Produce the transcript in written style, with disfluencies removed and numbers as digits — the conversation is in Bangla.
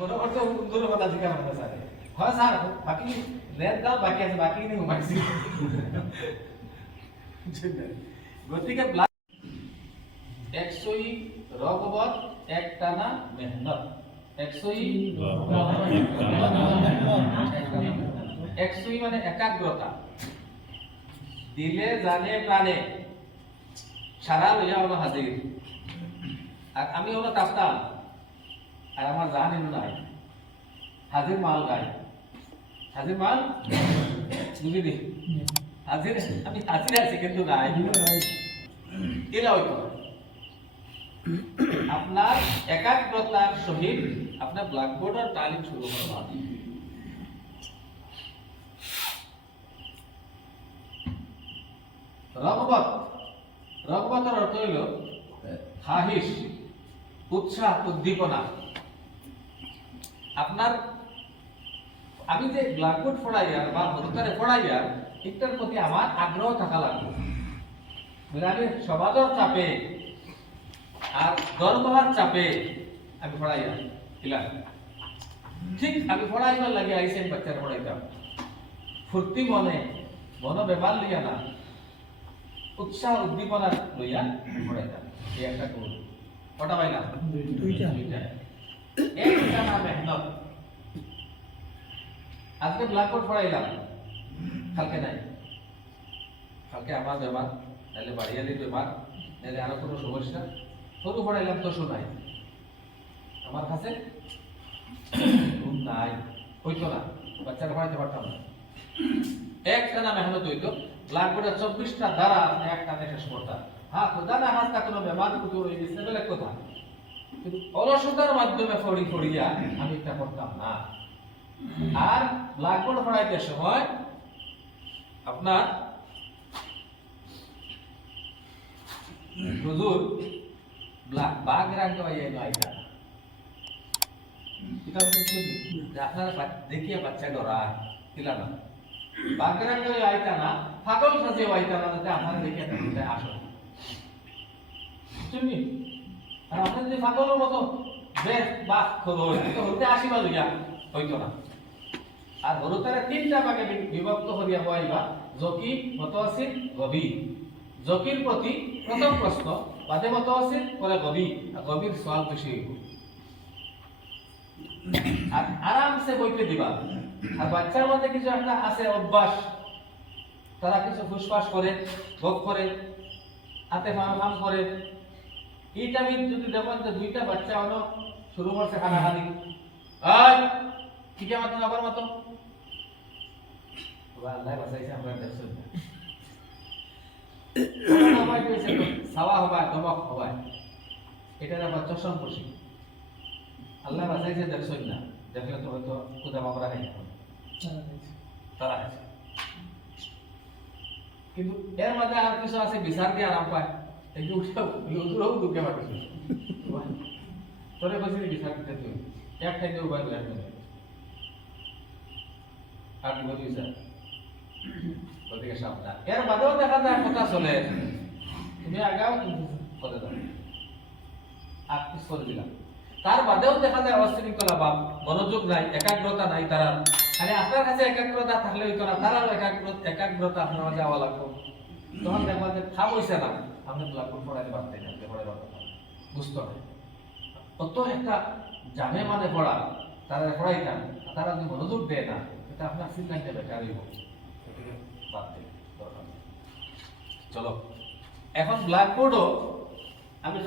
মনে করতে সুন্দর কথা জিজ্ঞাসা করতে স্যার হ্যাঁ স্যার বাকি রেট দাও বাকি আছে বাকি নেই ঘুমাইছি গতিকে একশোই রগবত একটানা মেহনত একশোই একশোই মানে একাগ্রতা দিলে জানে প্রাণে সারা লইয়া হলো হাজির আর আমি হলো কাঁপতাম আর আমার জান এমন নাই হাজির মাল গাই হাজির মাল বুঝিনি হাজির আমি হাজির আছি কিন্তু গাই এরা হইতো আপনার একাগ্রতার সহিত আপনার ব্ল্যাকবোর্ডের তালিম শুরু করবা রগবত রগবতের অর্থ হইল খাহিস উৎসাহ উদ্দীপনা আপনার আমি যে ব্ল্যাকবোর্ড পড়াইয়ার বা হরতারে পড়াইয়ার এটার প্রতি আমার আগ্রহ থাকা লাগবে আমি সমাজের চাপে আর দরবার চাপে আমি পড়াইয়া কিলাম ঠিক আমি পড়াইবার লাগে আইসেন বাচ্চারা পড়াইতাম ফুর্তি মনে মনোবেমার লইয়া না উৎসাহ উদ্দীপনা লইয়া পড়াইতাম এই একটা গুণ কটা পাইলাম দুইটা একটা না মেহনত আজকে ব্ল্যাকবোর্ড পড়াইলাম কালকে নাই কালকে আমার বেমার নাহলে বাড়িয়ালির বেমার নাহলে আরো কোনো সমস্যা সরু পড়াইলাম তো শোনাই আমার কাছে ঘুম নাই হইতো না বাচ্চারা পড়াইতে পারতাম না একটানা মেহনত হইতো ব্ল্যাকবোর্ডে 24টা দ্বারা আপনি একটানে শেষ করতাম হ্যাঁ খোদা না হাত কোনো বেমার কুতুর হয়ে গেছে বলে কথা কিন্তু অলসতার মাধ্যমে পড়িয়া আমি এটা করতাম না আর ব্ল্যাকবোর্ড পড়াইতে সময় আপনার হুজুর বাঘ রাখতে পাইয়া আইতা এটা হচ্ছে আপনারা দেখিয়ে বাচ্চা ডরায় দিলা না বাঘ রাখতে আইতা না পাগল সাজে আইতা না যাতে আপনারা দেখে তাহলে আসো শুনি আর আপনি যদি পাগলের মতো বেশ বাঘ খোলো তো হতে আসিবা লইয়া হইতো না আর হরতারে তিনটা ভাগে বিভক্ত করিয়া বইবা জকি মুতাওয়াসসিত গভীর জকির প্রতি প্রথম প্রশ্ন বাদে মুতাওয়াসসিত পরে গভীর আর গভীর সওয়াল বেশি হইব আর আরামসে বইতে দিবা আর বাচ্চার মধ্যে কিছু একটা আছে অভ্যাস তারা কিছু ফুসফাস করে গপ করে হাতে ফাম করে এইটা আমি যদি দেখেন যে দুইটা বাচ্চা হলো শুরু করছে খানাখানি আর কি কে মতন আবার মতো আল্লাহ বাঁচাইছে আমরা দেখছি সবাই কইছে সাওয়া হবে দমক হবে এটা আবার চশম পড়ছি আল্লাহ বাঁচাইছে দেখছই না দেখলে তো হয়তো খুদা বাবরা খাই তারা আছে কিন্তু এর মধ্যে আর কিছু আছে বিচার দিয়ে আরাম পায় এই যে উঠে উঠেও দুঃখে পাঠিয়েছে তোরে বসে বিচার দিতে তুই এক খাইতে উপায় করে আর কি বলি স্যার ওদিকে সাবধান এর বাদেও দেখা যায় কথা চলে তুমি আগাও করে দাও আর পিস করে দিলাম তার বাদেও দেখা যায় অশৃঙ্খলা ভাব মনোযোগ নাই একাগ্রতা নাই তারা আরে আপনার কাছে একাগ্রতা থাকলে হইতো না তারাও একাগ্রতা আপনার মাঝে আওয়া লাগতো তখন দেখবা যে খাম হইছে না আপনি ব্ল্যাকবোর্ড পড়াইতে পারতেন না পড়াই বুঝতে হবে কত একটা জামে মানে পড়া তারা পড়াইতাম তারা যদি মনোযোগ দেয় না এটা আপনার সিদ্ধান্তে বেকার হইব বাদ দেয় চলো এখন ব্ল্যাকবোর্ডও আমি